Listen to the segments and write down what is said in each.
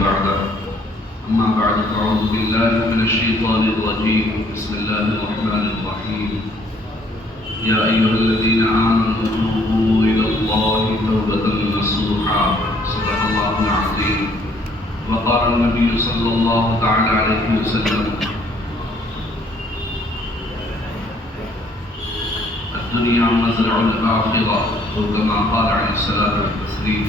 بعده أما بعد فأعوذ بالله من الشيطان الرجيم بسم الله الرحمن الرحيم يا أيها الذين آمنوا توبوا إلى الله توبة نصوحا صدق الله العظيم وقال النبي صلى الله تعالى عليه وسلم الدنيا مزرع الآخرة أو كما قال عليه الصلاة والتسليم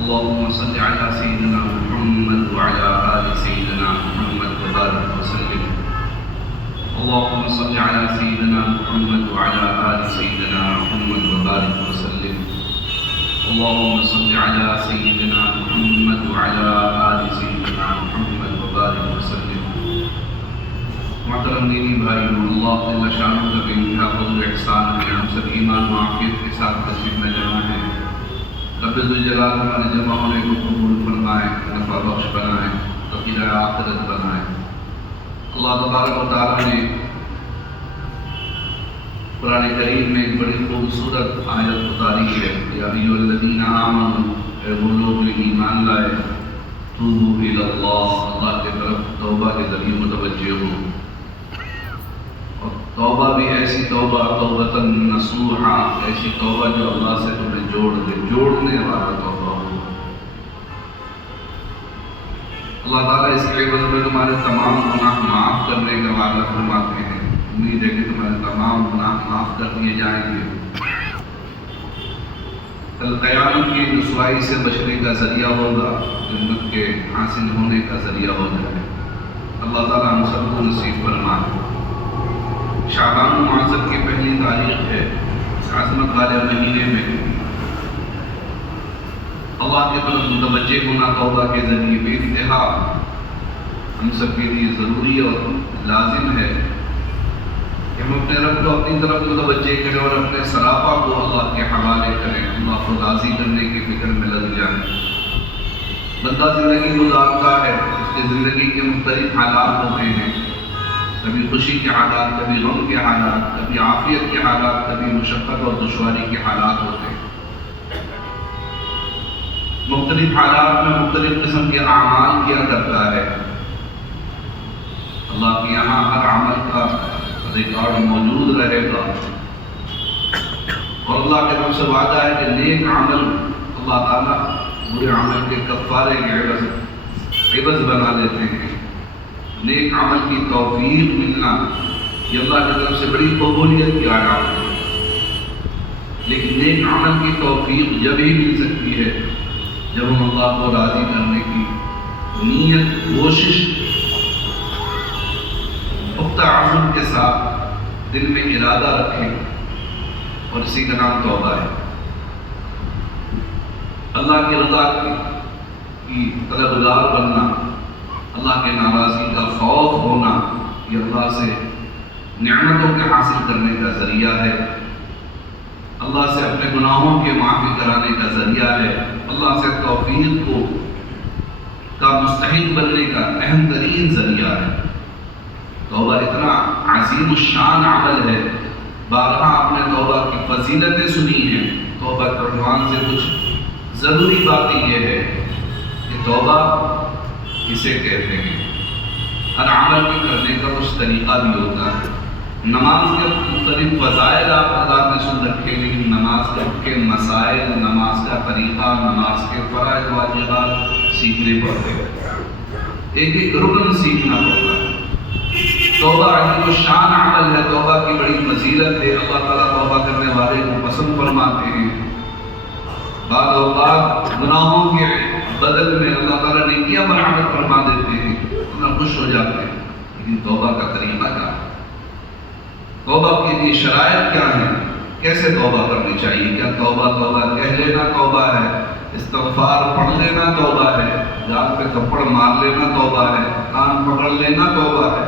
اللهم صل على سيدنا محمد وعلى آل سيدنا محمد وبارك وسلم اللهم صل على سيدنا محمد وعلى آل سيدنا محمد وبارك وسلم اللهم صل على سيدنا محمد وعلى آل سيدنا محمد وبارك وسلم محترم دینی بھائیوں، اللہ جل شانہ کا بے انتہا فضل و احسان ہے، ہم سب ایمان و عافیت کے ساتھ تشریف میں جمع ہیں۔ رب ذوالجلال ہمارے جمع ہونے کو قبول فرمائے، نفع بخش بنائے، تقیٰ آخرت بنائے۔ اللہ تبارک و تعالیٰ نے قرآن کریم میں ایک بڑی خوبصورت آیت اتاری ہے، یا ایھا الذین آمنوا، اے وہ لوگ جو ایمان لائے، توبوا الی اللہ، اللہ کی طرف توبہ کے ذریعے متوجہ ہو، اور توبہ بھی ایسی توبہ توبۃ نصوحا، ایسی توبہ جو اللہ سے تمہیں جوڑ دے، جوڑنے والا توبہ ہو۔ اللہ تعالیٰ اس کے عوض میں تمہارے تمام گناہ معاف کرنے کا وعدہ فرماتے ہیں۔ امید ہے کہ تمہارے تمام گناہ معاف کر دیے جائیں گے، کل قیامت کی رسوائی سے بچنے کا ذریعہ ہوگا، جنت کے حاصل ہونے کا ذریعہ ہو جائے۔ اللہ تعالیٰ ہم سب کو نصیب فرمائے۔ شعبان المعظم کی پہلی تاریخ ہے، اس عظمت والے مہینے میں اللہ کی طرف متوجہ ہونا توبہ کے ذریعے بے انتہا ہم سب کے لیے ضروری اور لازم ہے کہ ہم اپنے رب کو اپنی طرف متوجہ کریں اور اپنے سراپا کو اللہ کے حوالے کریں، اللہ کو راضی کرنے کی فکر میں لگ جائیں۔ بندہ زندگی گزارتا ہے، اس کی زندگی کے مختلف حالات ہوتے ہیں، کبھی خوشی کے حالات، کبھی غم کے حالات، کبھی عافیت کے حالات، کبھی مشقت اور دشواری کے حالات ہوتے ہیں۔ مختلف حالات میں مختلف قسم کے اعمال کیا کرتا ہے۔ اللہ کے یہاں ہر عمل کا ریکارڈ موجود رہے گا، اور اللہ کی طرف سے وعدہ ہے کہ نیک عمل اللہ تعالیٰ برے عمل کے کفارے کے عوض بنا دیتے ہیں۔ نیک عمل کی توفیق ملنا یہ اللہ کی طرف سے بڑی قبولیت کی علامت ہے، لیکن نیک عمل کی توفیق جب ہی مل سکتی ہے جب ہم اللہ کو راضی کرنے کی نیت، کوشش، پختہ عزم کے ساتھ دل میں ارادہ رکھیں، اور اسی کا نام توبہ ہے۔ اللہ کی رضا کی طلبگار بننا، اللہ کے ناراضی کا خوف ہونا، یہ اللہ سے نعمتوں کے حاصل کرنے کا ذریعہ ہے، اللہ سے اپنے گناہوں کے معافی کرانے کا ذریعہ ہے، اللہ سے توفیق کا مستحق بننے کا اہم ترین ذریعہ ہے۔ توبہ اتنا عظیم الشان عمل ہے، بارہا آپ نے توبہ کی فضیلتیں سنی ہیں۔ توبہ کے عنوان سے کچھ ضروری باتیں یہ ہے کہ توبہ کسے کہتے ہیں۔ ہر عمل کے کرنے کا کچھ طریقہ بھی ہوتا ہے۔ نماز کے مختلف فضائل آپ حضرات نے سن رکھے، لیکن نماز کے مسائل، نماز کا طریقہ، نماز کے فرائض واجبات سیکھنے پڑتے ہیں، ایک ایک رکن سیکھنا پڑتا ہے۔ توبہ عظیم الشان عمل ہے، توبہ کی بڑی فضیلت ہے۔ اللہ تعالیٰ توبہ کرنے والے کو پسند فرماتے ہیں۔ بعض اوقات گناہوں کے بدل میں اللہ تعالیٰ نیکیاں برآمد فرما دیتے ہیں، اللہ خوش ہو جاتے ہیں، لیکن توبہ کا طریقہ کیا ہے؟ توبہ کے لیے شرائط کیا ہیں؟ کیسے توبہ کرنی چاہیے؟ کیا توبہ کہہ لینا توبہ ہے؟ استغفار پڑھ لینا توبہ ہے؟ گال پہ تھپڑ مار لینا توبہ ہے؟ کان پکڑ لینا توبہ ہے؟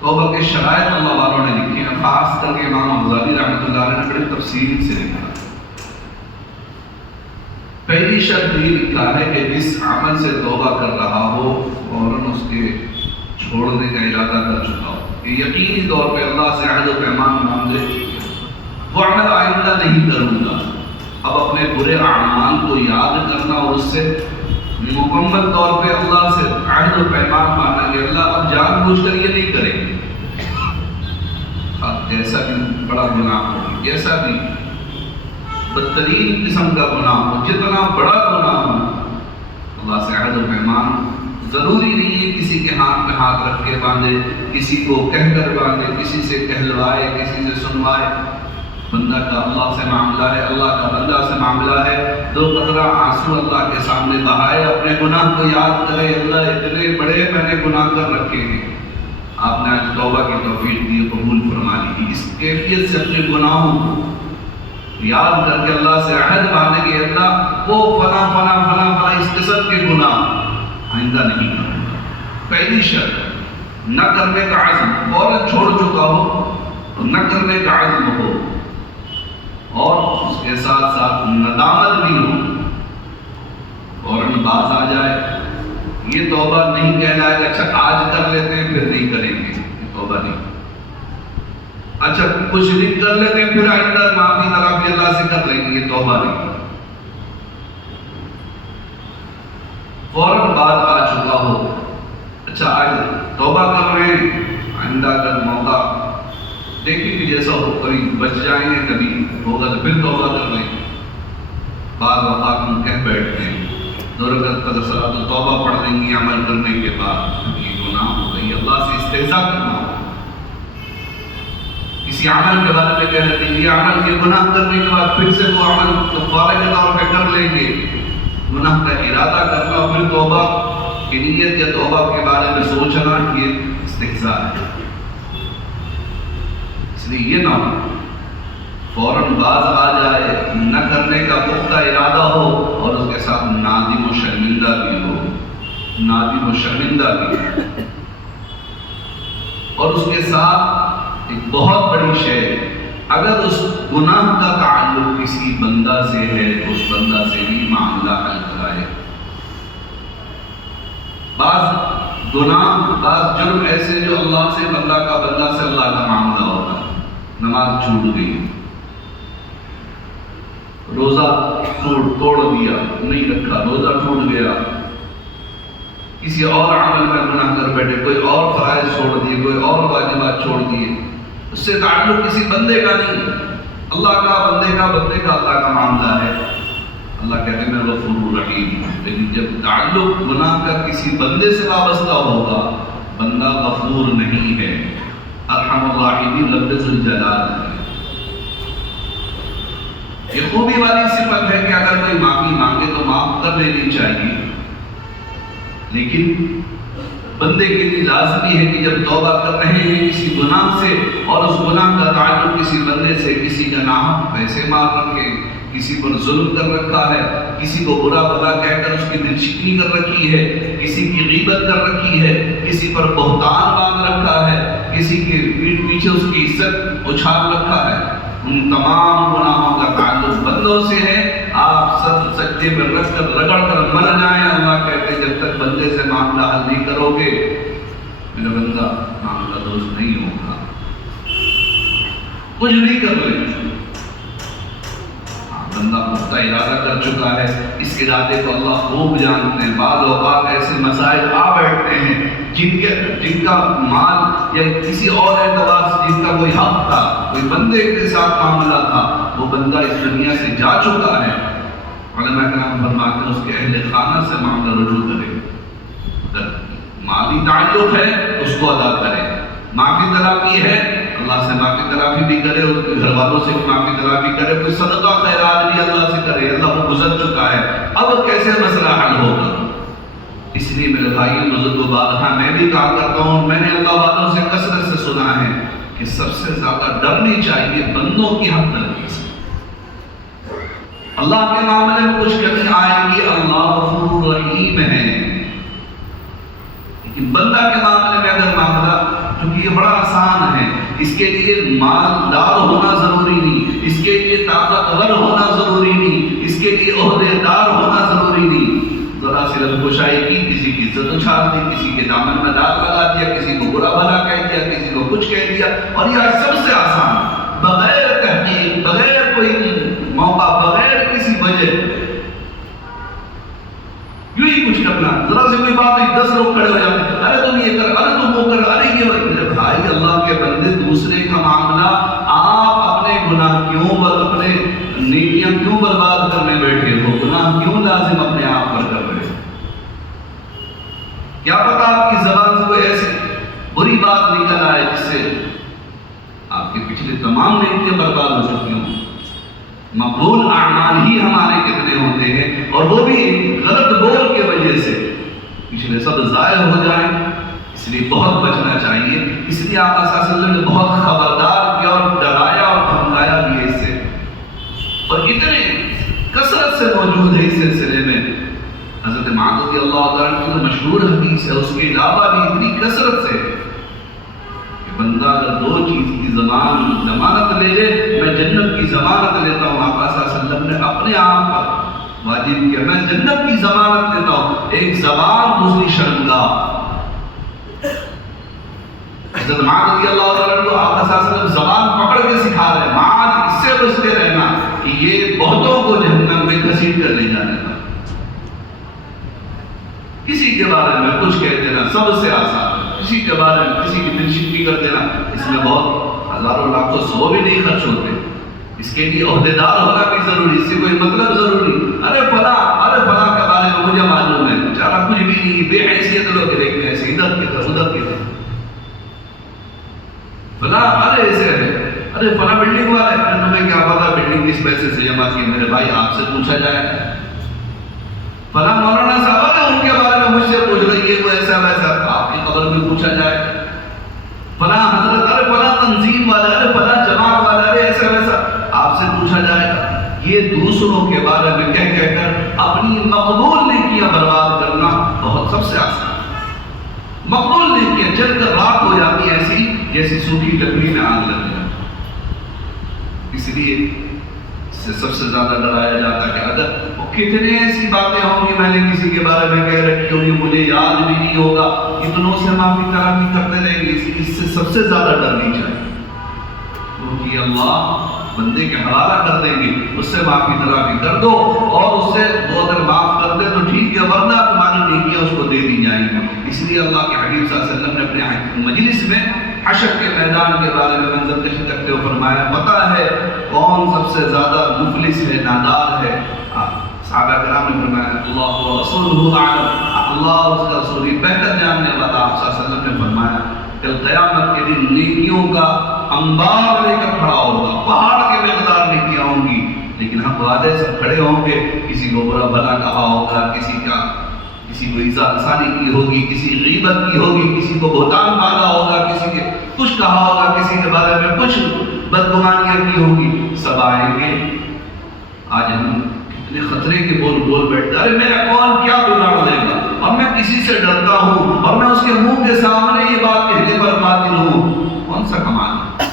توبہ کے شرائط اللہ والوں نے لکھے ہیں، خاص کر کے امام غزالی رحمۃ اللہ علیہ نے بڑی تفصیل سے لکھا ہے۔ پہلی شرط یہ لکھا ہے کہ جس عمل سے توبہ کر رہا ہو فوراً اس کے چھوڑنے کا ارادہ کر چکا ہو، کہ یقینی طور پہ اللہ سے عہد و پیمان مان لے وہ عمل آئندہ نہیں کروں گا۔ اب اپنے برے اعمال کو یاد کرنا اور اس سے مکمل طور پہ اللہ سے عہد و پیمان مانا کہ اللہ اب جان بوجھ کر یہ نہیں کریں گے، جیسا بھی بڑا گناہ ہو، جیسا بھی بدترین قسم کا گناہ ہو، جتنا بڑا گناہ ہو، اللہ سے عہد و پیمان ضروری نہیں ہے کسی کے ہاتھ میں ہاتھ رکھ کے باندھے، کسی کو کہہ کر باندھے، کسی سے کہلوائے، کسی سے سنوائے۔ بندہ کا اللہ سے معاملہ ہے، اللہ کا بندہ سے معاملہ ہے، دو قطرہ آنسو اللہ کے سامنے بہائے، اپنے گناہ کو یاد کرے، اللہ اتنے بڑے میں نے گناہ کر رکھے ہیں، آپ نے آج توبہ کی توفیق دی، قبول فرما لی۔ اس کیفیت سے اپنے گناہوں کو یاد کر کے اللہ سے عہد باندھے کہ اللہ وہ فلاں فلاں فلاں فلاں اس قسم کے گناہ آئندہ نہیں کروں گا۔ پہلی شرط نہ کرنے کا عزم، فوراً چھوڑ چکا ہو، نہ کرنے کا عزم ہو، اور اس کے ساتھ ساتھ ندامت بھی ہو، فوراً باز آ جائے۔ یہ توبہ نہیں کہلائے کہ اچھا آج کر لیتے ہیں پھر نہیں کریں گے، یہ توبہ نہیں۔ اچھا کچھ دن کر لیتے ہیں پھر آئندہ معافی تلافی اللہ سے کر لیں گے، یہ توبہ نہیں۔ فوراً باز آ چکا ہو، اچھا آج توبہ کر رہے ہیں، آئندہ کا موقع دیکھیں کہ جیسا ہو، کبھی بچ جائیں گے، کبھی ہوگا تو پھر توبہ کر لیں گے۔ بعض اوقات ہم کہہ بیٹھتے ہیں 2 رکعت قدر صلاۃ توبہ پڑھ لیں گے عمل کرنے کے بعد، یہ گناہ ہو گئی، اللہ سے استہزاء کرنا ہو۔ کسی عمل کے بارے میں کہہ رہے ہیں یہ عمل کے گناہ کرنے کے بعد پھر سے وہ عمل کفارے کے طور پہ کر لیں گے، گناہ کا ارادہ کرنا اور پھر توبہ کی نیت یا توبہ کے بارے میں سوچنا، یہ استہزاء ہے۔ اس لیے یہ نہ ہو، فوراً باز آ جائے، نہ کرنے کا پختہ ارادہ ہو، اور اس کے ساتھ نادم و شرمندہ بھی ہو، نادم و شرمندہ بھی ہو، اور اس کے ساتھ ایک بہت بڑی شے، اگر اس گناہ کا تعلق کسی بندہ سے ہے تو اس بندہ سے بھی معاملہ حل کرائے۔ بعض گناہ، بعض جرم ایسے جو اللہ سے، بندہ کا بندہ سے اللہ کا معاملہ ہوتا ہے۔ نماز چھوٹ گئی، روزہ توڑ دیا، نہیں رکھا، روزہ ٹوٹ گیا، کسی اور عمل میں گناہ کر بیٹھے، کوئی اور فرائض چھوڑ دیے، کوئی اور واجبات چھوڑ دیے، اس سے تعلق کسی بندے کا نہیں، اللہ کا، بندے کا اللہ کا معاملہ ہے۔ اللہ کہتے ہیں میں غفور رحیم ہوں، لیکن جب تعلق گناہ کا کسی بندے سے وابستہ ہوگا، بندہ غفور نہیں ہے، ارحم الراحمین رب ذوالجلال ہے۔ یہ خوبی والی صفت ہے کہ اگر کوئی معافی مانگے تو معاف کر دینی چاہیے، لیکن بندے کے لیے لازمی ہے کہ جب توبہ کر رہے ہیں کسی گناہ سے، اور اس گناہ کا تعلق کسی بندے سے، کسی کا ناحق پیسے مار رکھے، کسی پر ظلم کر رکھا ہے، کسی کو برا بھلا کہہ کر اس کی دل شکنی کر رکھی ہے، کسی کی غیبت کر رکھی ہے، کسی پر بہتان باندھ رکھا ہے، کسی کے پیٹھ پیچھے اس کی عزت اچھال رکھا ہے، ان تمام گناہوں کا تعلق بندوں سے ہے۔ آپ سب سجدے پر رکھ کر رگڑ کر مر جائیں، اللہ کہتے ہیں جب تک بندے سے معاملہ حل نہیں کرو گے میرا بندہ معاملہ درست نہیں ہوگا۔ کچھ نہیں کر لیں، بندہ پختہ ارادہ کر چکا ہے، اس ارادے کو اللہ خوب جانتے ہیں۔ بعض اوقات ایسے مسائل آ بیٹھتے ہیں جن کا مال یا کسی اور اعتبار سے جن کا کوئی حق تھا، کوئی بندے کے ساتھ معاملہ تھا، وہ بندہ اس دنیا سے جا چکا ہے، علماء کرام فرماتے ہیں اس کے اہل خانہ سے معاملہ رجوع کرے، اگر مالی تعلق ہے اس کو ادا کرے، معافی تلافی ہے اللہ سے معافی تلافی بھی کرے، اس کے گھر والوں سے معافی تلافی کرے، کوئی صدقہ خیرات بھی اللہ سے کرے، اللہ وہ گزر چکا ہے، اب کیسے مسئلہ حل ہوگا؟ اس لیے میرے بھائیوں بزرگوں بادشاہ میں بھی کہا کرتا ہوں، میں نے اللہ والوں سے کثرت سے سنا ہے کہ سب سے زیادہ ڈرنی چاہیے بندوں کی حق تلفی سے۔ اللہ کے معاملے میں کچھ کمی آئے گی، اللہ غفور رحیم ہے، لیکن بندہ کے معاملے میں اگر معاملہ، کیونکہ یہ بڑا آسان ہے، اس کے لیے مالدار ہونا ضروری نہیں، اس کے لیے طاقتور ہونا ضروری نہیں، اس کے لیے عہدے دار ہونا ضروری نہیں، ذرا سی رنگوشائی کی، کسی کی عزت اچھال دی، کسی کے دامن میں داغ لگا دیا، کسی کو برا بھلا کہہ دیا، کسی کو کچھ کہہ دیا، اور یہ سب سے آسان، بغیر تحقیق، بغیر کوئی موقع، بغیر کسی وجہ یوں ہی کچھ کرنا، ذرا سے کوئی بات نہیں 10 لوگ کھڑے ہو جاتے ہیں، ارے تم یہ کر، ارے تم وہ کر، ارے یہ میرے بھائی اللہ کے بندے، دوسرے کا معاملہ آپ اپنے گناہ کیوں اپنے نیکیاں کیوں برباد کرنے بیٹھے ہو؟ گناہ کیوں لازم اپنے آپ پر کر رہے ہو؟ کیا پتا آپ کی زبان سے کوئی ایسی بری بات نکل آئے جس سے آپ کے پچھلے تمام نیکیاں برباد ہو چکی ہوں۔ مقبول اعمال ہی ہمارے کتنے ہوتے ہیں، اور وہ بھی غلط بول کی وجہ سے پچھلے سب ضائع ہو جائیں، اس لیے بہت بچنا چاہیے۔ اس لیے آقا صلی اللہ علیہ وسلم نے بہت خبردار کیا اور ڈرایا اور دھمکایا بھی ہے اس سے، اور اتنے کثرت سے موجود ہے اس سلسلے میں۔ حضرت معاذ رضی اللہ عنہ کی جو مشہور حدیث ہے، اس کے علاوہ بھی اتنی کثرت سے کہ بندہ اگر 2 چیز کی ضمانت لے لے، میں جنت کی ضمانت لیتا ہوں، آقا صلی اللہ علیہ وسلم نے اپنے آپ پر واجب کیا، میں جنت کی ضمانت لیتا ہوں، ایک زبان دوسری شرمگاہ۔ حضرت معاذ رضی اللہ عنہ کو آقا صلی اللہ علیہ وسلم زبان پکڑ کے سکھا رہے ہیں، معاذ اس سے بچتے رہنا کہ یہ بہتوں کو جہنم میں گھسیٹ کر لے جانے کا۔ کسی کے بارے میں کچھ کہہ دینا سب سے آسان ہے، کسی کے بارے میں کسی کی دل شکنی کر دینا، اس میں بہت ہزاروں لاکھوں 100 بھی نہیں خرچ ہوتے۔ اس کے لیے عہدیدار ہونا بھی ضروری، اس سے کوئی مطلب ضروری، ارے فلاں کے بارے میں مجھے معلوم ہے، بیچارہ کچھ بھی نہیں، بے حیثیت لوگ دیکھتے ہیں ایسے ادھر کی طرف ادھر کی طرف، فلاں ارے ایسے ہے، ارے فلاں بلڈنگ والے، ارے تمہیں کیا پتا بلڈنگ کس پیسے سے جمع کی؟ میرے بھائی آپ سے پوچھا جائے۔ فلاں مولانا صاحب ہے، ان کے بارے میں مجھ سے پوچھ رہی ہے، وہ ایسا ویسا، آپ کی قبر میں پوچھا جائے۔ فلاں حضرت، ارے فلاں تنظیم والا، ارے فلاں جماعت والا، ارے ایسا ویسا، آپ سے پوچھا جائے گا۔ یہ دوسروں کے بارے میں کہہ کر اپنی مقبول نیکیاں برباد کرنا بہت سب سے آسان ہے۔ مقبول نیکیاں جل کر راکھ ہو جاتی ہیں، ایسی جیسی سوکھی لکڑی میں آگ لگ جاتی۔ اس لیے اس سے سب سے زیادہ ڈرایا جاتا ہے کہ اگر وہ کتنے ایسی باتیں ہوں گی میں نے کسی کے بارے میں کہہ رکھی ہوگی، مجھے یاد بھی نہیں ہوگا، اتنوں سے معافی کرامی کرتے رہیں گے، اس سے سب سے زیادہ ڈرنی چاہیے، کیونکہ اللہ بندے کے حوالہ کر دیں گے، اس سے معافی ترافی کر دو، اور اس سے وہ اگر معاف کر دے تو ٹھیک ہے، ورنہ تمہاری نیکیاں اس کو دے دی جائیں گی۔ اس لیے اللہ کے حبیب صلی اللہ علیہ وسلم نے اپنے مجلس میں حشر کے میدان کے بارے میں منظر کشی کرتے ہوئے فرمایا، پتہ ہے کون سب سے زیادہ مفلس ہے، نادار ہے؟ صحابہ کرام نے فرمایا اللہ و رسولہ اعلم، اللہ اور اس کا رسول بہتر جاننے والا۔ آپ صلی اللہ علیہ وسلم نے فرمایا کل قیامت کے دن نیکیوں کا انبار لے کر کھڑا ہوگا، پہاڑ کے مقدار نیکیاں ہوں گی، لیکن ہم وعدے سے کھڑے ہوں گے، کسی کو برا بھلا کہا ہوگا، کسی کو ایذا رسانی کی ہوگی، کسی غیبت کی ہوگی، کسی کو بہتان باندھا ہوگا، کسی کے کچھ کہا ہوگا، کسی کے بارے میں کچھ بدگمانیاں کی ہوگی، سب آئیں گے۔ آج ہم کتنے خطرے کے بول بیٹھتے، ارے میرا کون کیا بگاڑ لے گا، اور میں کسی سے ڈرتا ہوں، اور میں اس کے منہ کے سامنے یہ بات کہنے پر قادر ہوں۔ کون سا کمال ہے؟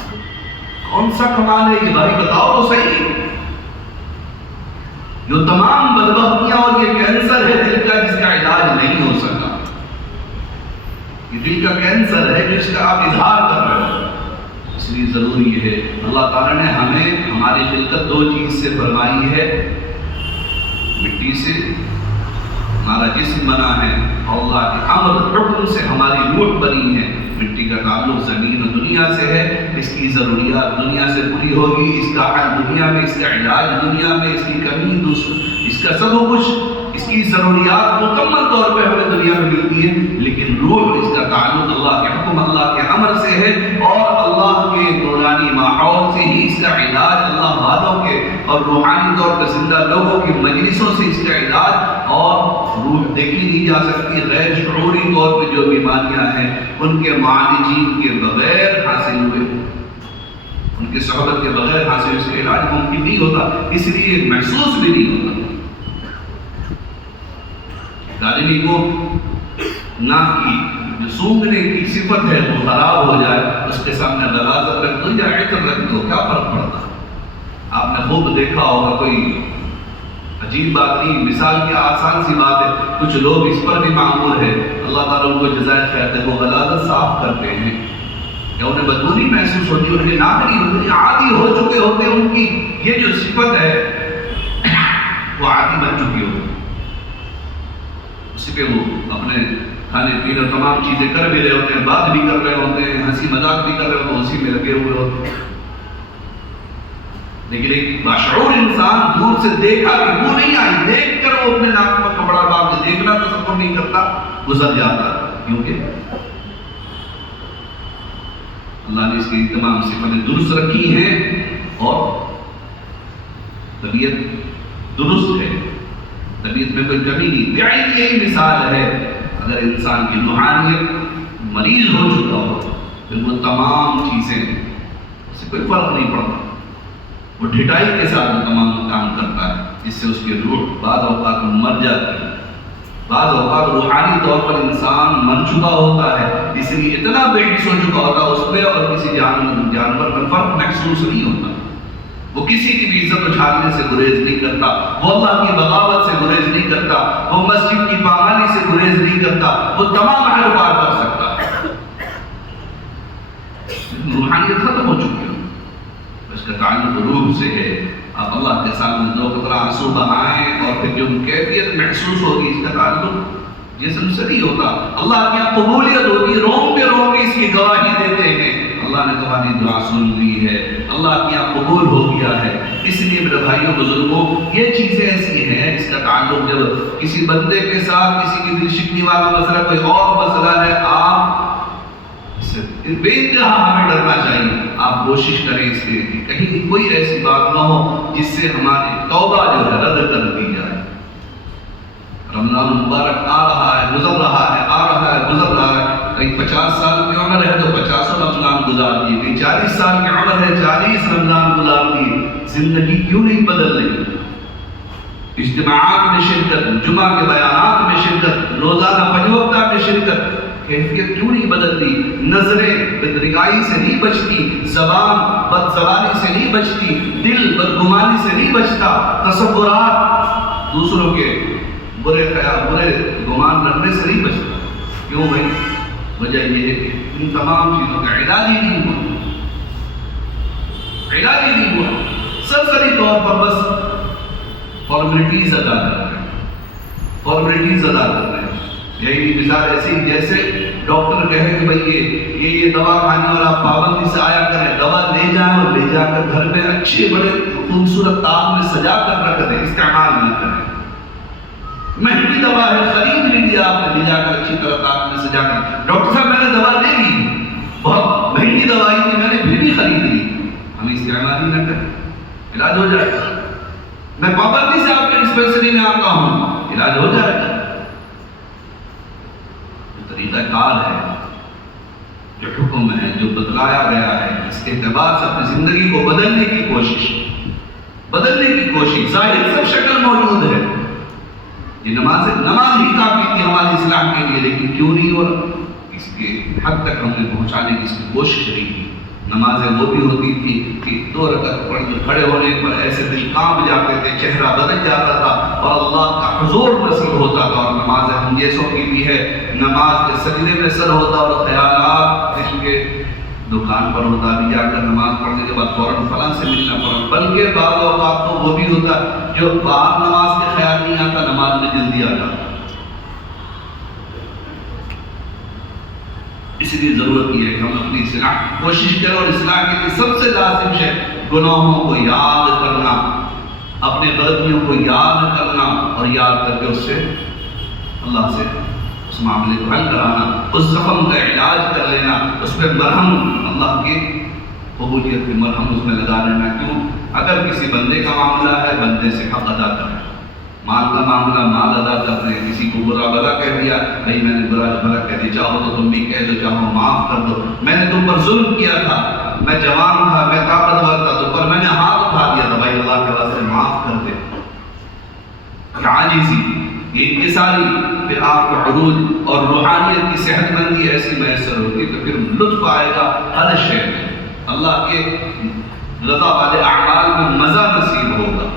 کون سا کمال ہے یہ بھائی بتاؤ تو صحیح۔ جو تمام بدبختیاں اور یہ کینسر ہے دل کا جس کا علاج نہیں ہو سکا، یہ دل کا کینسر ہے جس کا آپ اظہار کر رہے ہو۔ اس لیے ضروری ہے، اللہ تعالیٰ نے ہمیں ہماری خلقت 2 چیز سے فرمائی ہے، مٹی سے ہمارا جسم بنا ہے، اور اللہ کے امر حکم سے ہماری روح بنی ہے۔ مٹی کا تعلق زمین و دنیا سے ہے، اس کی ضروریات دنیا سے پوری ہوگی، اس کا حل دنیا میں، اس کا علاج دنیا میں، اس کی کمی اس کا سب کچھ، اس کی ضروریات مکمل طور پہ ہمیں دنیا میں ملتی ہے، لیکن روح اس کا تعلق اللہ کے حکم، اللہ کے امر سے ہے، اور اللہ کے نورانی ماحول سے ہی اس کا علاج، اللہ والوں کے اور روحانی طور پر زندہ لوگوں کی مجلسوں سے اس کا علاج، اور روح دیکھی نہیں جا سکتی، غیر شعوری طور پہ جو بیماریاں ہیں ان کے معالجین کے بغیر حاصل ہوئے، ان کے صحبت کے بغیر حاصل اس کا علاج ممکن نہیں ہوتا، اس لیے محسوس بھی نہیں ہوتا۔ آدمی کو ناک کی جو سونگنے کی صفت ہے وہ خراب ہو جائے، اس کے سامنے غلاظت رکھ دو یا عطر رکھ دو، کیا فرق پڑتا؟ آپ نے خوب دیکھا ہوگا، کوئی عجیب بات نہیں، مثال کی آسان سی بات ہے، کچھ لوگ اس پر بھی معمول ہے، اللہ تعالیٰ ان کو جزائے خیر دے، وہ غلاظت صاف کرتے ہیں یا انہیں بدبو نہیں محسوس ہوتی، انہیں ناک نہیں ہوتی، عادی ہو چکے ہوتے، ان کی یہ جو صفت ہے وہ عادی بن چکی ہوتی۔ اسی پہ وہ اپنے کھانے پینے تمام چیزیں کر بھی رہے ہوتے ہیں، بات بھی کر رہے ہوتے ہیں، ہنسی مذاق بھی کر رہے ہوتے ہیں، اسی میں لگے ہوئے ہوتے ہیں. لیکن ایک باشعور انسان دور سے دیکھا کہ وہ نہیں آئی، دیکھ کر وہ اپنے ناک پر کپڑا باندھ کے دیکھنا تصور نہیں کرتا، گزر جاتا. کیونکہ اللہ نے اس کی تمام صفتیں درست رکھی ہیں اور طبیعت درست ہے، طبیعت میں کوئی کمی نہیں. بیعین یہی مثال ہے، اگر انسان کی روحانیت مریض ہو چکا ہو پھر وہ تمام چیزیں اس سے کوئی فرق نہیں پڑتا، وہ ڈھٹائی کے ساتھ تمام کام کرتا ہے، جس سے اس کی روح بعض اوقات مر جاتی ہے. بعض اوقات روحانی طور پر انسان مر چکا ہوتا ہے، اس لیے اتنا بے حس ہو چکا ہوتا ہے، اس میں اور کسی جانور میں فرق محسوس نہیں ہوتا. وہ کسی کی بھی عزت اچھالنے سے گریز نہیں کرتا، وہ اللہ کی بغاوت سے گریز نہیں کرتا، وہ مسجد کی پامالی سے گریز نہیں کرتا، وہ تمام اہل پار کر سکتا ہے. روحانیت ختم ہو چکی ہے، اس کا تعلق روح سے ہے. آپ اللہ کے سامنے دو قطرہ آنسو بہائیں اور پھر جو کیفیت محسوس ہوگی اس کا تعلق جسم سے نہیں ہوتا. اللہ کی قبولیت ہوگی، روم پہ روم اس کی گواہی دیتے ہیں اللہ نے تمہاری دعا سن لی ہے، اللہ کی آپ قبول ہو گیا ہے. اس لیے میرے بھائیوں بزرگوں، یہ چیزیں ایسی ہیں اس کا تعلق جب کسی بندے کے ساتھ کسی کی دل شکنی والا مسئلہ کوئی اور مسئلہ ہے، آپ بے انتہا ہمیں ڈرنا چاہیے. آپ کوشش کریں اس لیے کہ کہیں کوئی ایسی بات نہ ہو جس سے ہماری توبہ جو ہے رد کر دی جائے. رمضان مبارک آ رہا ہے، گزر رہا ہے، آ رہا ہے، گزر رہا ہے. کہیں 50 سال کی عمر ہے تو 50 رمضان گزار دیے، کہیں 40 سال کی عمر ہے 40 رمضان گزار دیے. زندگی کیوں نہیں بدل رہی؟ اجتماعات میں شرکت، جمعہ کے بیانات میں شرکت، روزانہ 5 وقتہ میں شرکت، کیفیت کیوں نہیں بدلتی؟ نظریں بدرگائی سے نہیں بچتی، زبان بد زبانی سے نہیں بچتی، دل بدگمانی سے نہیں بچتا، تصورات دوسروں کے برے خیال برے گمان رکھنے سے نہیں بچتا. کیوں بھائی؟ وجہ یہ ہے کہ ان تمام چیزوں کا علاج ہی نہیں ہوا، علاج ہی نہیں ہوا. سرسری طور پر بس فارمیلٹیز ادا کر رہے ہیں، فارمیلٹیز ادا کر رہے ہیں. یہی مثال ایسی جیسے ڈاکٹر کہے کہ بھئی یہ دوا کھانے اور آپ پابندی سے آیا کریں، دوا لے جائیں اور لے جا کر گھر میں اچھے بڑے خوبصورت تاب میں سجا کر رکھ دیں، استعمال نہ کریں. مہنگی دوا ہے، خرید لیجیے آپ نے، لے جا کر اچھی طرح تاب میں سجا کر. ڈاکٹر صاحب میں نے دوا لے لی، بہت مہنگی دوائی تھی، میں نے پھر بھی خرید لی. ہم استعمال ہی نہ کریں، علاج ہو جائے گا. میں پابندی سے آپ کے ڈسپینسری میں آتا ہوں، علاج ہو جائے گا. طریقہ کار ہے، جو حکم ہے، جو بتلایا گیا ہے، اس کے اعتبار سے اپنی زندگی کو بدلنے کی کوشش، ظاہر سب شکل موجود ہے. یہ نماز ہی کافی تھی ہماری اصلاح کے لیے، لیکن کیوں نہیں اور اس کے حد تک ہم نے پہنچانے کی اس کی کوشش نہیں کی. نمازیں وہ بھی ہوتی تھی کہ 2 رکعت پڑھ کے کھڑے ہونے پر ایسے دل کانپ جاتے تھے، چہرہ بدل جاتا تھا اور اللہ کا حضور نصیب ہوتا تھا. اور نمازیں ہم جیسوں کی بھی ہے، نماز کے سجدے میں سر ہوتا اور خیالات اس کے دکان پر ہوتا، بھی جا کر نماز پڑھنے کے بعد فوراً فلاں سے ملنا فوراً. بلکہ بعض اوقات تو وہ بھی ہوتا جو بعد نماز کے خیال نہیں آتا، نماز میں جلدی آ جاتا. اس لیے ضرورت یہ ہے کہ ہم اپنی اصلاح کوشش کریں، اور اصلاح کے لیے سب سے لازم ہے گناہوں کو یاد کرنا، اپنے غلطیوں کو یاد کرنا اور یاد کر کے اس سے اللہ سے اس معاملے کو حل کرانا، اس زخم کا علاج کر لینا، اس پہ مرہم اللہ کی قبولیت کی مرہم اس میں لگا لینا. کیوں؟ اگر کسی بندے کا معاملہ ہے، بندے سے حق ادا کریں. مال کا معاملہ، مال ادا کر رہے ہیں. کسی کو برا بھلا کہہ دیا، بھائی میں نے برا بھلا کہہ دیا، چاہو تو تم بھی کہہ دو، چاہو معاف کر دو. میں نے تم پر ظلم کیا تھا، میں جوان تھا، میں طاقتور تھا، تو پر میں نے ہاتھ اٹھا دیا تھا، بھائی اللہ کے واسطے معاف کر دے. عاجزی، انکساری، پھر آپ کو عروج اور روحانیت کی صحت مندی ایسی میسر ہوتی تو پھر لطف آئے گا ہر شے میں. اللہ کے رضا والے اعمال میں مزہ نصیب ہوگا.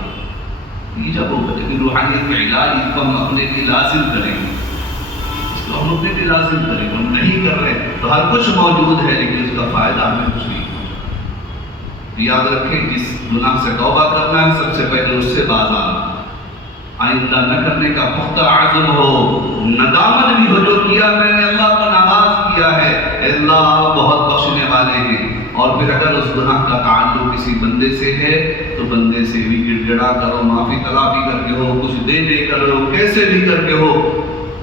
یہ جب ہوگا لیکن روحانیت کا علاج اس کو ہم اپنے لیے لازم کریں گے، اس کو ہم اپنے لیے لازم کریں گے. ہم نہیں کر رہے تو ہر کچھ موجود ہے لیکن اس کا فائدہ ہمیں کچھ نہیں. یاد رکھیں جس گناہ سے توبہ کرنا ہے سب سے پہلے اس سے باز آنا. آئندہ نہ کرنے کا پختہ عزم ہو، ندامت بھی ہو جو کیا میں نے اللہ کو ناراض کیا ہے، اللہ بہت بخشنے والے ہیں۔ اور پھر اگر اس گناہ کا تعلق کسی بندے سے ہے تو بندے سے بھی گڑ گڑا کرو، معافی تلافی کر کے ہو، کچھ دے کر ہو، کیسے بھی کر کے ہو،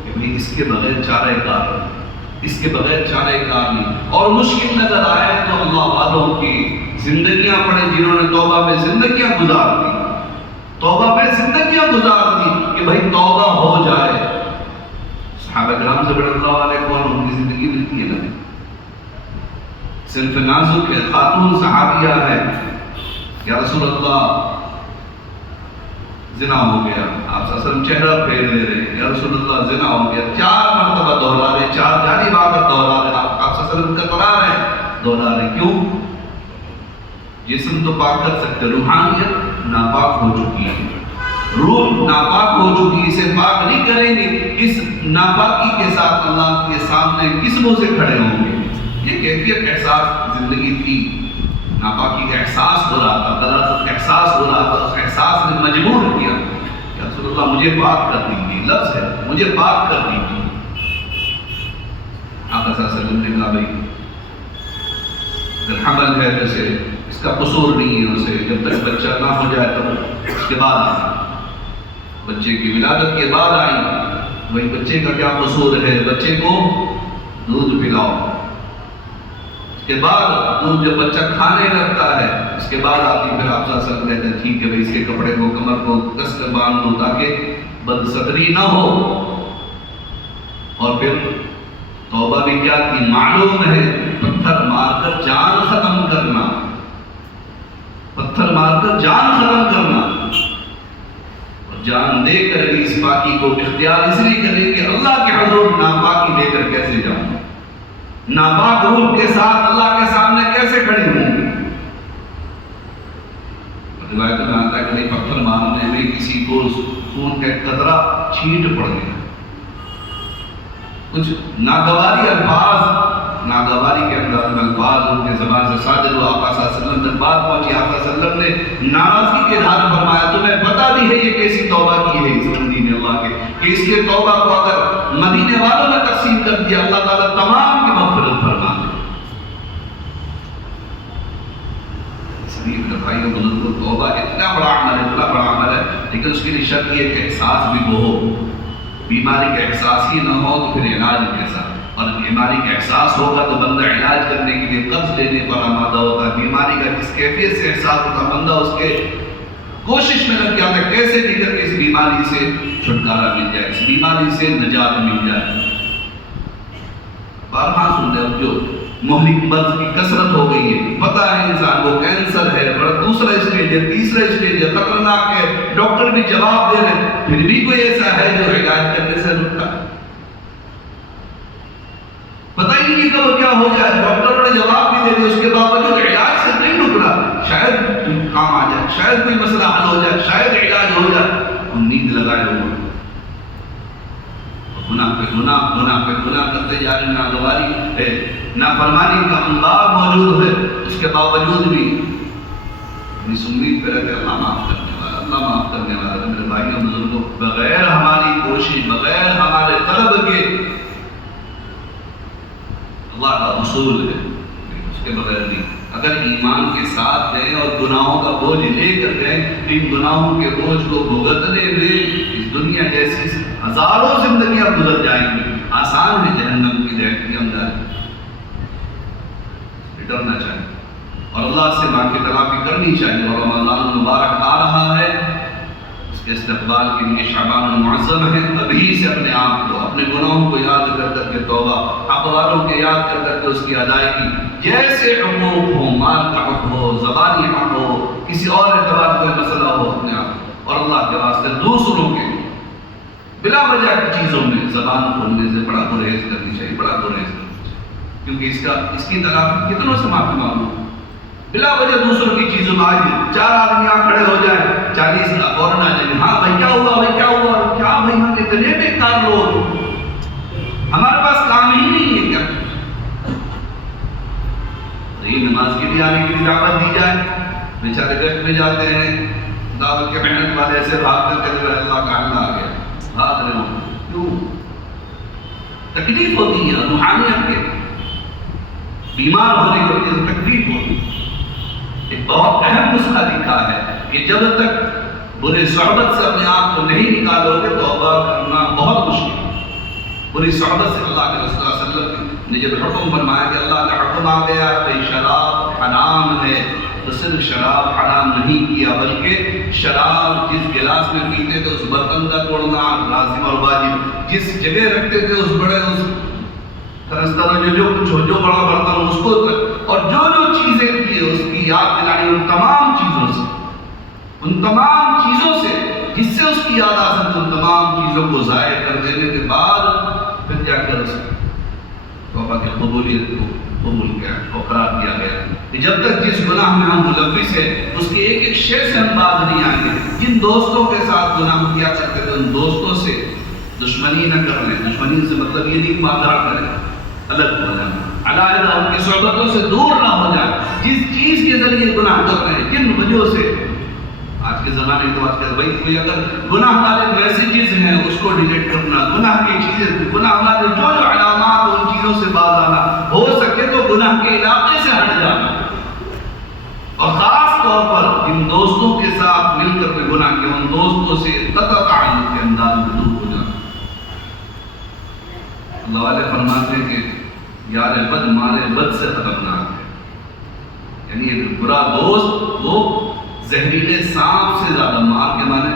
کہ بھئی اس کے بغیر چارہ کار نہیں، اس کے بغیر چارہ کار نہیں۔ اور مشکل نظر آئے تو اللہ والوں کی زندگیاں پڑھیں جنہوں نے توبہ میں زندگیاں گزار دی، توبہ میں زندگیاں گزار دی کہ بھئی توبہ ہو جائے۔ صحابہ کرام سے بڑھ اللہ علیہ کون ان کی زندگی ملتی ہے نا، صنف نازک ہے، خاتون صحابیہ ہے، یا رسول اللہ زنا ہو گیا، آپ صلی اللہ علیہ وسلم چہرہ پھیر لے رہے، یا رسول اللہ زنا ہو گیا، 4 مرتبہ دہرا رہے، 4 جانب آ کر دہرا رہے، آپ صلی اللہ علیہ وسلم کترا رہے، دہرا رہے، کیوں؟ جسم تو پاک کر سکتے، روحانیت ناپاک ہو چکی ہے، روح ناپاک ہو چکی، اسے پاک نہیں کریں گے، اس ناپاکی کے ساتھ اللہ کے سامنے کس منہ سے کھڑے ہوں گے؟ یہ کیفیت احساس زندگی تھی، ناپاکی کا احساس ہو رہا تھا، غلط احساس ہو رہا تھا، اس احساس نے مجبور کیا کہ رسول اللہ مجھے پاک کر دیجیے، لفظ ہے مجھے پاک کر دیجیے۔ آپ صلی اللہ علیہ وسلم نے کہا بھائی اگر حمل ہے تو اسے اس کا قصور نہیں ہے، اسے جب تک بچہ نہ ہو جائے تو اس کے بعد آئیں، بچے کی ولادت کے بعد آئیں، وہی بچے کا کیا قصور ہے، بچے کو دودھ پلاؤ، اس کے بعد دودھ جب بچہ کھانے لگتا ہے اس کے بعد آتی، پھر آپ صلی اللہ علیہ وسلم کہتے ہیں ٹھیک ہے بھائی اس کے کپڑے کو کمر کو کس کر باندھ دو تاکہ بدستری نہ ہو۔ اور پھر توبہ بھی کیا تھی، معلوم ہے پتھر مار کر جان ختم کرنا، پتھر مار کر جان ختم کرنا، اور جان دے کر بھی اس پاکی کو اختیار اس لیے کریں کہ اللہ کے حضور ناپاکی لے کر کیسے جاؤں، ناپاک روح کے ساتھ اللہ کے سامنے کیسے کھڑی ہوں گی۔ روایت میں آتا ہے کہ پتھر مارنے میں کسی کو خون کا قطرہ چھینٹ پڑ گیا، کچھ ناگواری الفاظ، ناگواری کے انداز میں الفاظ ان کے زبان سے صادر ہوا، آقا صلی اللہ علیہ وسلم تک بات پہنچی، آقا صلی اللہ علیہ وسلم نے ناراضگی کے اظہار فرمایا تمہیں پتہ بھی ہے یہ کیسی توبہ کی ہے اس مدینے اللہ کے، کہ اس کے توبہ کو اگر مدینے والوں نے تقسیم کر دیا اللہ تعالیٰ تمام کی مغفرت فرما دے۔ اس لیے میرے بھائیوں بزرگوں، توبہ اتنا بڑا عمل ہے، اتنا بڑا عمل ہے، لیکن اس کے لیے شرط یہ کہ احساس بھی وہ ہو، بیماری کا احساس ہی نہ ہو تو پھر علاج کیسا، اور بیماری کا احساس ہوگا تو بندہ علاج کرنے کے لیے قرض لینے پر آمادہ ہوتا ہے، بیماری کا جس کیفیت سے احساس ہوتا بندہ اس کے کوشش میں لگ جاتا ہے کیسے بھی کر کے اس بیماری سے چھٹکارا مل جائے، اس بیماری سے نجات مل جائے۔ بارہا سن لے، اب جو مہلک مرض کی کثرت ہو گئی ہے، پتہ ہے انسان کو کینسر ہے، دوسرا اسٹیج ہے، تیسرا اسٹیج ہے، خطرناک ہے، ڈاکٹر بھی جواب دے رہے ہیں، پھر بھی کوئی ایسا ہے جو علاج کرنے سے رکتا ہے، پتہ ہی نہیں کہ کب کیا ہو جائے، ڈاکٹر نے جواب بھی دے دیا، اس کے باوجود علاج سے نہیں رک رہا، شاید کام آ جائے، شاید کوئی مسئلہ حل ہو جائے، شاید علاج ہو جائے، امید لگائے ہوئے گناہ پہ گناہ، گناہ پہ گناہ کرتے جا رہے، ناگواری ہے، نافرمانی کا انبار موجود ہے، اس کے باوجود بھی اس امید پہ رہتے اللہ معاف کرنے والا، اللہ معاف کرنے والا۔ میرے بھائیوں بزرگوں، بغیر ہماری کوشش، بغیر ہمارے طلب کے، اللہ کا اصول ہے اس کے بغیر نہیں، اگر ایمان کے ساتھ دیں اور گناہوں کا بوجھ لے کر دیں، ان گناہوں کے بوجھ کو بھگتنے میں اس دنیا جیسی ہزاروں زندگیاں گزر جائیں گی، آسان ہے جہنم کی دہتی اندر، ڈرنا چاہیے اور اللہ سے معافی تلافی کرنی چاہیے۔ اور رمضان المبارک آ رہا ہے، اس کے استقبال کے لیے شعبان المعظم ہے، ابھی سے اپنے آپ کو، اپنے گناہوں کو یاد کر کر کے توبہ، حق والوں کے یاد کر کر کے اس کی ادائیگی، جیسے حقوق ہو، مال کا حق ہو، زبانی حق ہو، کسی اور اعتبار سے کوئی مسئلہ ہو، اپنے آپ اور اللہ کے واسطے دوسروں کے بلا وجہ کی چیزوں میں زبان کھولنے سے بڑا گریز کرنی چاہیے، بڑا گریز کرنی چاہیے، کیونکہ اس کی تلافی کتنوں سے معافی مانگو، بلا وجہ دوسروں کی چیزوں میں آج 4 آدمی آپ کھڑے ہو جائیں، 40 کا فوراً آ جائیں، ہاں بھائی کیا ہوا، بھائی کیا ہوا، کیا بھائی ہم اتنے بیکار لوگ، ہمارے پاس کام ہی نہیں ہے کیا؟ نماز کے لیے آنے کی دعوت دی جائے، بیچارے گشت میں جاتے ہیں، دعوت کے محنت والے ایسے بھاگ کر کے اللہ کا اللہ آ گیا بھاگ رہے ہوں کیوں؟ تکلیف ہوتی ہے روحانیت کے بیمار ہونے کی وجہ سے تکلیف ہوتی ہے۔ ایک بہت اہم نسخہ لکھا ہے کہ جب تک بری صحبت سے اپنے آپ کو نہیں نکالو گے توبہ کرنا بہت مشکل ہے۔ بری صحبت سے اللہ کے رسول صلی اللہ علیہ وسلم نے جب حکم فرمایا کہ اللہ کا حکم آ گیا کہ شراب حرام ہے، تو صرف شراب حرام نہیں کیا بلکہ شراب جس گلاس میں پیتے تھے اس برتن کا توڑنا لازم اور واجب، جس جگہ رکھتے تھے اس بڑے اس جو کچھ ہو جو بڑا برتن ہو اس کو، اور جو چیزیں تھی اس کی یاد دلانی ان تمام چیزوں سے، ان تمام چیزوں سے جس سے اس کی یاد آ سکتی، ان تمام چیزوں کو ضائع کر دینے کے بعد پھر جا کر اس توبہ کی قبولیت کو قبول کیا اور قرار دیا گیا کہ جب تک جس گناہ میں ہم ملوث ہیں اس کے ایک ایک شے سے ہم باز نہیں آئیں گے۔ جن دوستوں کے ساتھ گناہ کیا کرتے تھے ان دوستوں سے دشمنی نہ کر لیں۔ دشمنی سے مطلب یہ نہیں کہ معذرت کریں، الگ ہو جانا، علیحدہ ان کی صحبتوں سے دور نہ ہو جائے۔ جس چیز کے ذریعے گناہ کر رہے ہیں، جن وجہوں سے آج کے زمانے میں تو بات کر بھائی کوئی اگر گناہ والے ویسی چیز ہیں اس کو ڈیلیٹ کرنا، گناہ کی چیزیں، گناہ والے جو علامات ان چیزوں سے باز آنا، ہو سکے تو گناہ کے علاقے سے ہٹ جانا، اور خاص طور پر جن دوستوں کے ساتھ مل کر کے گناہ کیا ان دوستوں سے قطع تعلق کے انداز میں دور ہو جانا۔ اللہ والے فرماتے ہیں کہ یار بد مارے بد سے خطرناک ہے، یعنی ایک برا دوست وہ زہریلے سانپ سے زیادہ، مار کے معنی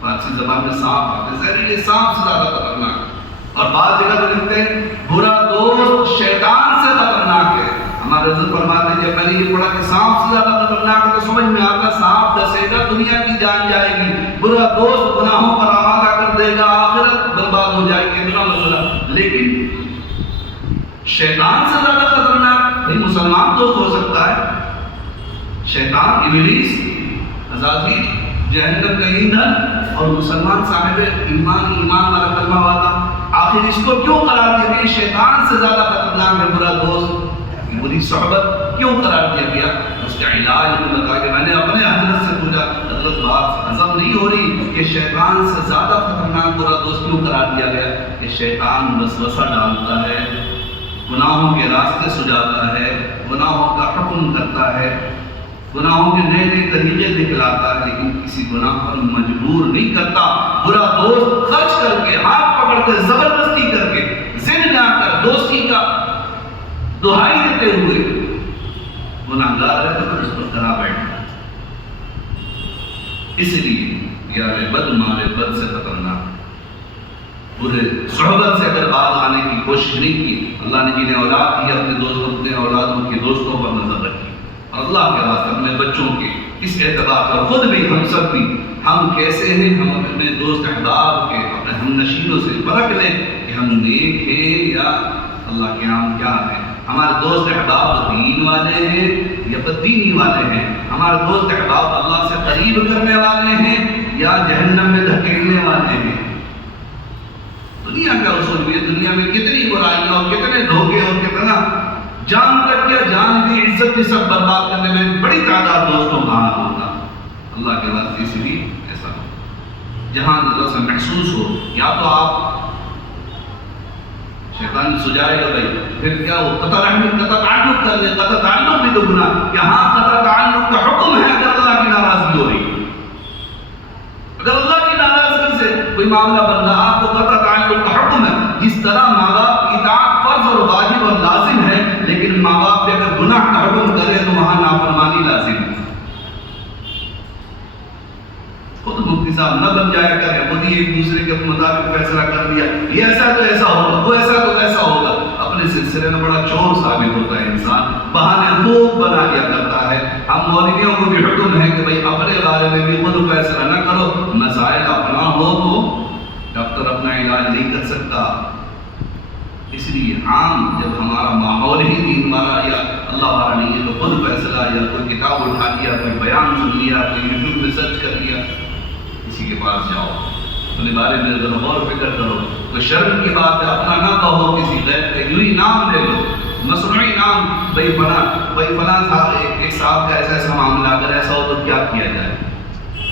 فارسی زبان میں سانپ آتے ہیں، زہریلے سانپ سے زیادہ خطرناک، اور بعض جگہ تو لکھتے ہیں برا دوست شیطان سے خطرناک ہے۔ ہمارے حضرت فرماتے ہیں جب میں نے یہ پڑھا کہ سانپ سے زیادہ خطرناک ہے تو سمجھ میں آتا سانپ ڈسے گا دنیا کی جان جائے گی، برا دوست گناہوں پر آمادہ کر دے گا، آخرت برباد ہو جائے گی، اتنا مسئلہ۔ لیکن شیطان سے زیادہ خطرناک بھائی مسلمان دوست ہو سکتا ہے، شیطان ابلیس عزازیل جہنم کا ایندھن، اور مسلمان صاحب ایمان والا کلمہ والا، آخر اس کو کیوں قرار دیا گیا شیطان سے زیادہ خطرناک ہے برا دوست، بری صحبت کیوں قرار دیا گیا؟ اس کا علاج بتا کہ میں نے اپنے حضرت سے پوچھا، حضرت بات ہضم نہیں ہو رہی کہ شیطان سے زیادہ خطرناک برا دوست کیوں قرار دیا گیا؟ کہ شیطان وسوسہ ڈالتا ہے، گناہوں کے راستے سجاتا ہے، گناہوں کا حکم کرتا ہے، گناہوں کے نئے نئے طریقے دکھلاتا ہے، لیکن کسی گناہ پر مجبور نہیں کرتا۔ برا دوست خرچ کر کے، ہاتھ پکڑ کے، زبردستی کر کے، ضد میں آ کر دوستی کا دہائی دیتے ہوئے گناہگار ہے تو اس پر کرا بیٹھنا۔ اس لیے یار بد مارے بد سے خطرناک، برے صحبت سے اگر باز آنے کی کوشش نہیں کی، اللہ نے جنہیں اولاد دی اپنے دوستوں، اپنے اولادوں کے دوستوں پر نظر رکھی، اور اللہ کے واسطے اپنے بچوں کے اس اعتبار پر خود بھی ہم سب بھی ہم کیسے ہیں، ہم اپنے دوست احباب کے اپنے ہم نشینوں سے پرکھ لیں کہ ہم نیک ہیں یا اللہ کے ہم کیا ہیں۔ ہمارے دوست احباب دین والے ہیں یا بددینی والے ہیں، ہمارے دوست احباب اللہ سے قریب کرنے والے ہیں یا جہنم میں دھکیلنے والے ہیں۔ دنیا کا اصول بھی، دنیا میں کتنی برائیاں اور کتنے دھوکے اور کتنا جان تک کیا، جان بھی عزت بھی سب برباد کرنے میں بڑی تعداد دوستوں کا آنا ہوگا۔ اللہ کے واسطے اس لیے ایسا ہو جہاں اللہ سے محسوس ہو، یا تو آپ شیطان سجائے گا بھائی پھر کیا ہو، قطع تعلق کر لے، قطع تعلق بھی تو گناہ، یہاں قطع تعلق کا حکم ہے اگر اللہ کی ناراضگی ہو رہی، اگر اللہ کی ناراضگی سے کوئی معاملہ بن رہا، آپ کو قطع تعلق کا حکم ہے۔ جس طرح ماں باپ کی اطاعت فرض اور واجب اور لازم ہے، لیکن ماں باپ پہ اگر گناہ کا حکم کرے تو وہاں نافرمانی لازم ہے۔ خود مفتی صاحب نہ بن جایا کرے، خود ہی ایک دوسرے کے مطابق فیصلہ کر دیا، یہ ایسا تو ایسا ہوگا، وہ ایسا تو ایسا ہوگا، اپنے سلسلے میں بڑا چور ثابت ہوتا ہے انسان، بہانے خوب بنا لیا کرتا ہے۔ ہم مولویوں کو بھی حکم ہے کہ بھائی اپنے بارے میں بھی خود فیصلہ نہ کرو، مسائل اپنا ہو تو ڈاکٹر اپنا علاج نہیں کر سکتا۔ اس لیے عام جب ہمارا ماحول ہی دین والا یا اللہ والا نہیں ہے تو خود فیصلہ، یا کوئی کتاب اٹھا لیا، کوئی بیان سن لیا، کوئی یوٹیوب میں سرچ کر لیا، کسی کے پاس جاؤ، اپنے بارے میں ذرا غور و فکر کرو، کوئی شرم کی بات ہے اپنا نہ کہو، کسی غیر کا یوں ہی نام لے لو، مصنوعی نام، بھائی فلاں صاحب، ایک صاحب کا ایسا معاملہ، اگر ایسا ہو تو کیا کیا جائے،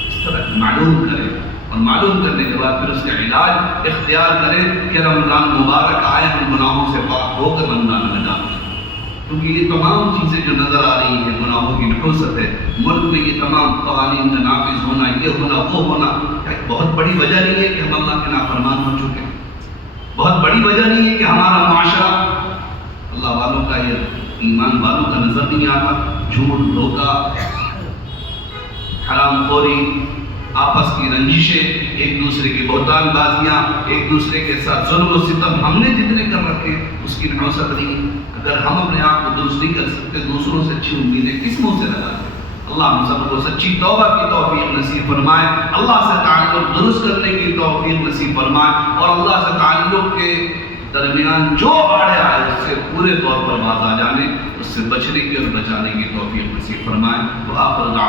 اس طرح معلوم کرے اور معلوم کرنے کے بعد پھر اس کا علاج اختیار کرے کہ رمضان مبارک آئے ہم گناہوں سے پاک ہو کر رمضان میں داخل، کیونکہ یہ تمام چیزیں جو نظر آ رہی ہیں گناہوں کی نحوست ہے، ملک میں یہ تمام قوانین کا نافذ ہونا، یہ ہونا وہ ہونا، ایک بہت بڑی وجہ نہیں ہے کہ ہم اللہ کے نافرمان ہو چکے ہیں، بہت بڑی وجہ نہیں ہے کہ ہمارا معاشرہ اللہ والوں کا یا ایمان والوں کا نظر نہیں آتا، جھوٹ دھوکہ حرام خوری، آپس کی رنجشیں، ایک دوسرے کی بہتان بازیاں، ایک دوسرے کے ساتھ ظلم و ستم ہم نے جتنے کر رکھے اس کی نحوست نہیں۔ اگر ہم اپنے آپ کو درست نہیں کر سکتے دوسروں سے اچھی امیدیں کس منہ سے لگا سکتے؟ اللہ ہم سب کو سچی توبہ کی توفیق نصیب فرمائے، اللہ سے تعلق درست کرنے کی توفیق نصیب فرمائے، اور اللہ سے تعلق کے درمیان جو آڑے آئے اس سے پورے طور پر باز آ جانے، اس سے بچنے کی اور بچانے کی توفیق نصیب فرمائے۔ وآخر دعوانا